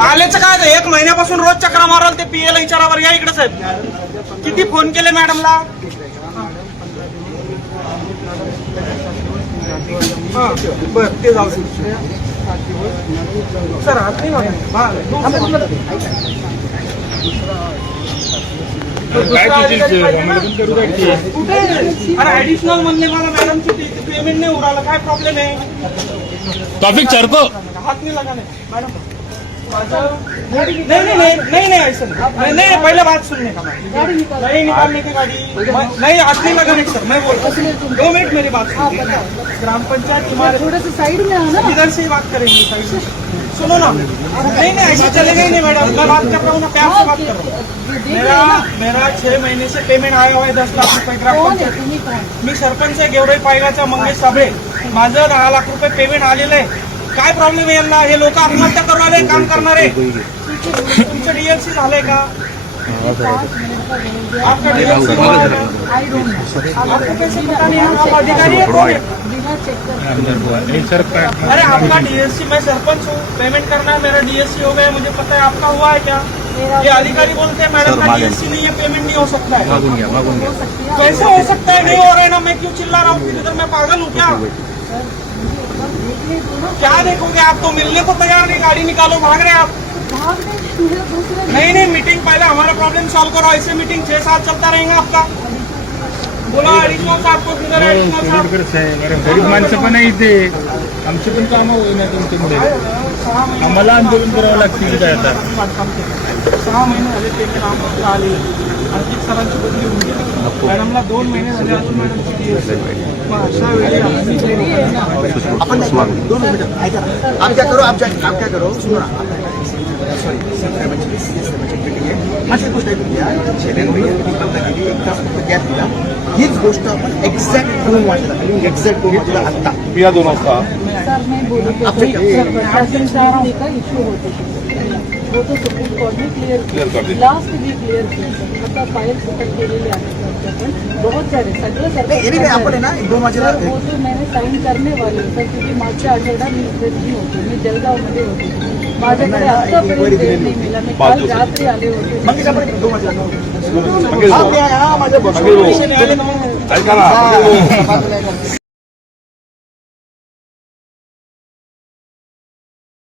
आलेच काय एक महिन्यापासून रोज चक्रा माराल ते पीएला विचारावर या इकडे साहेब. किती फोन केले मॅडमला. बर ते जाऊ सर. अरे ऍडिशनल म्हणले मला मॅडमची पेमेंट नाही उडाला. काय प्रॉब्लेम आहे. टॉपिक सर को हाथ नहीं लगाने मैडम. नहीं ऐसा नहीं. पहले बात सुनने का. नहीं निकालने की गाड़ी नहीं. हाथ नहीं लगाने सर. मैं बोलता हूँ 2 मिनट मेरी बात सुनिए. ग्राम पंचायत हमारे थोड़ा सा साइड में आना. इधर से ही बात करेंगे. साइड से सुनो ना. नहीं ऐसा चलेगा ही नहीं मैडम. मैं बात कर रहा हूँ ना. प्यार से बात कर रहा हूँ. मेरा 6 महीने से पेमेंट आया हुआ है 10 लाख रुपये ग्राम पंचायत. मी सरपंच आहे गेवराई पायगाचा मंगेश साबळे. माझं 10 लाख रुपये पेमेंट आलेलं आहे. काय प्रॉब्लेम आहे यांना. हे लोक आत्महत्या करणारे काम करणारे. तुमचं डीएलसी झालंय का. आपका डीएलसी हुआ है का. आपको कैसे पता नहीं. आप अधिकारी है कौन है. अरे आपका डीएलसी. मैं सरपंच हूँ. पेमेंट करना है. मेरा डीएलसी हो गया. मुझे पता है. आपका हुआ है क्या. ये अधिकारी बोलते हैं मैडम का डीएलसी नहीं है पेमेंट नहीं हो सकता है. कैसे हो सकता है. नहीं हो रहा है ना. मैं क्यों चिल्ला रहा हूँ. इधर मैं पागल हूँ क्या. क्या देखोगे आप. तो मिलने को तैयार नहीं. गाड़ी निकालो. भाग रहे आप. नहीं मीटिंग पहले हमारा प्रॉब्लम सॉल्व करो. ऐसे मीटिंग 6 साल चलता रहेगा आपका. बोला एडिशनल साहब को. किधर एडिशनल साहब. गरीब माणसं पण आहे इथे. आमची पण कामं होईना तुमच्यामुळे. आम्हाला आंदोलन करावं लागतील काय आता. 6 महिने झाले पेमेंट आम्हाला आले. आणखी सरांची बदली होऊन गेली. मॅडमला 2 महिने झाले अजून मॅडमची मग अशा वेळी अपन 2 मिनट ऐका. आप क्या करो सुनो ना. माझी गोष्ट ऐकूया. शेणेन गेली 1 तास गॅप दिला. हीच गोष्ट आपण एक्झॅक्ट 2 वाजता आत्ता या 2 वाजता सर मैं बोलूँ तो का इश्यू होते वो तो सुप्रीम कोर्ट ने क्लियर कर दी. लास्ट भी क्लियर किया. मतलब फाइल फुकट केलेले आहेत पण बहुत सारे सगळं आपण ना 2 वाजेला वो तो मैंने साइन करने वाले सर. क्योंकि मागच्या आठवड्यात मी इथे नाही होते. मी जळगावमध्ये होते. माझ्याकडे आतापर्यंत वेळ नाही मिळाला. मी काल रात्री आले होते. मग 2 वाजेला माझ्या ऐका ना.